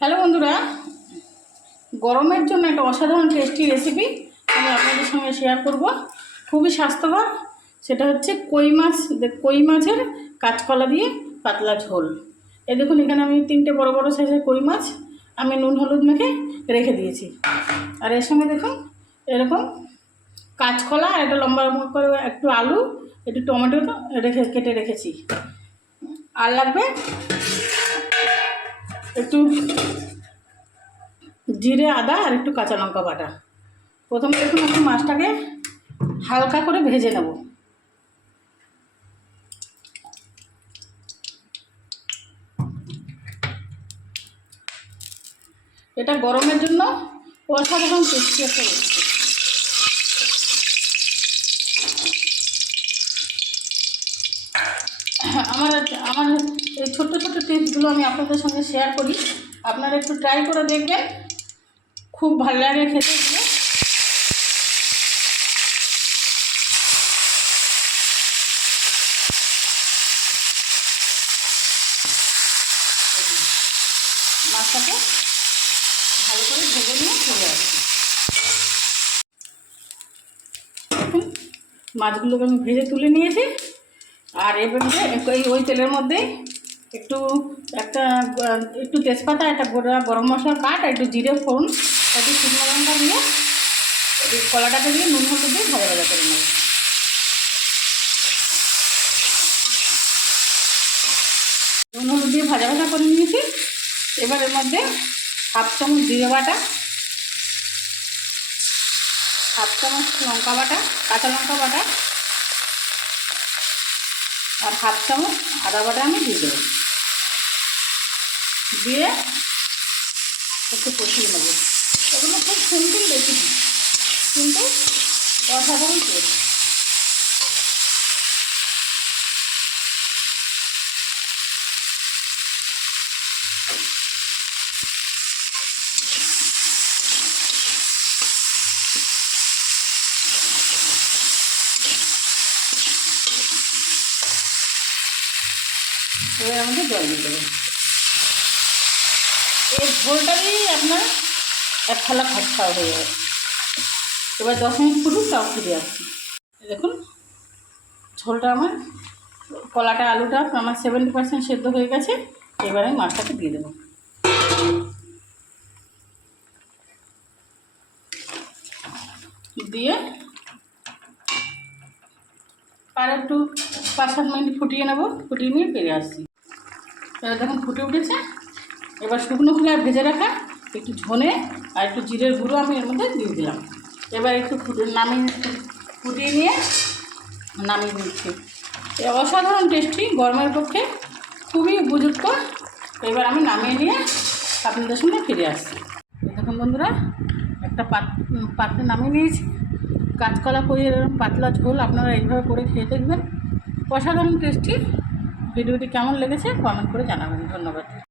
Hello বন্ধুরা, গরমের জন্য একটা অসাধারণ টেস্টি রেসিপি আমি আপনাদের সঙ্গে শেয়ার করব। খুবই স্বাস্থ্যকর। সেটা হচ্ছে কই মাছের কাঁচকলা দিয়ে পাতলা ঝোল। এই দেখুন, এখানে আমি 3টে বড় বড় সাইজের কই মাছ আমি নুন হলুদ মেখে রেখে দিয়েছি। আর এর সঙ্গে দেখুন এরকম কাঁচকলা আর একটা লম্বা লম্বা করে একটু আলু, একটু টমেটো কেটে রেখেছি। আর লাগবে একটু জিরে, আদা আর একটু কাঁচা লঙ্কা বাটা। প্রথমে দেখুন একটু মাছটাকে হালকা করে ভেজে নেব। এটা গরমের জন্য অসাধারণ টেস্টি একটা রেসিপি। আমার আমার এই ছোট্ট ছোট্ট টিপসগুলো আমি আপনাদের সঙ্গে শেয়ার করি। আপনারা একটু ট্রাই করে দেখবেন, খুব ভালো লাগে খেতে। এগুলো মাছটাকে ভালো করে ভেজে নিয়ে চলে আসছি। দেখুন মাছগুলোকে আমি ভেজে তুলে নিয়েছি। আর এবারে ওই তেলের মধ্যে একটু তেজপাতা, একটা গরম মশলা কাট, একটু জিরে ফোড়ন, একটু শুকনো লঙ্কা দিয়ে কলাটাকে দিয়ে নুন হলুদ দিয়ে ভাজা ভাজা করে নেব। নুন হলুদ দিয়ে ভাজা ভাজা করে নিয়েছি। এবার এর মধ্যে হাফ চামচ জিরে বাটা, হাফ চামচ লঙ্কা বাটা, কাঁচা লঙ্কা বাটা আর হাফ চামচ আদা বাটা আমি দিয়ে দেবো। দিয়ে একটু কষিয়ে নেব। এগুলো খুব সিম্পল রেসিপি, কিন্তু অসাধারণ টেস্ট। এবার আমাদের জল দিয়ে দেবো। এই ঝোলটা দিয়েই আপনার এক থালা ভাত খাওয়া হয়ে যাবে। এবার 10 মিনিট ফুটুক, তাও ফিরে আসছি। দেখুন ঝোলটা আমার, কলাটা আলুটা আমার 70% সেদ্ধ হয়ে গেছে। এবার আমি মাছটাকে দিয়ে দেবো। দিয়ে আর একটু 5-7 মিনিট ফুটিয়ে নেব। ফুটিয়ে নিয়ে ফিরে আসছি। এবার দেখুন ফুটে উঠেছে। এবার শুকনো খোলায় ভেজে রাখা একটু ধনে আর একটু জিরের গুঁড়ো আমি এর মধ্যে দিয়ে দিলাম। এবার একটু ফুটিয়ে নিয়ে নামিয়ে দিচ্ছি। অসাধারণ টেস্টি, গরমের পক্ষে খুবই উপযুক্ত। এবার আমি নামিয়ে নিয়ে আপনাদের সঙ্গে ফিরে আসছি। দেখুন বন্ধুরা, একটা পাত্রে নামিয়ে নিয়েছি। কাঁচকলা কইয়ের পাতলা ঝোল আপনারা এইভাবে করে খেয়ে দেখবেন, অসাধারণ টেস্টি। ভিডিওটি কেমন লেগেছে কমেন্ট করে জানাবেন। ধন্যবাদ।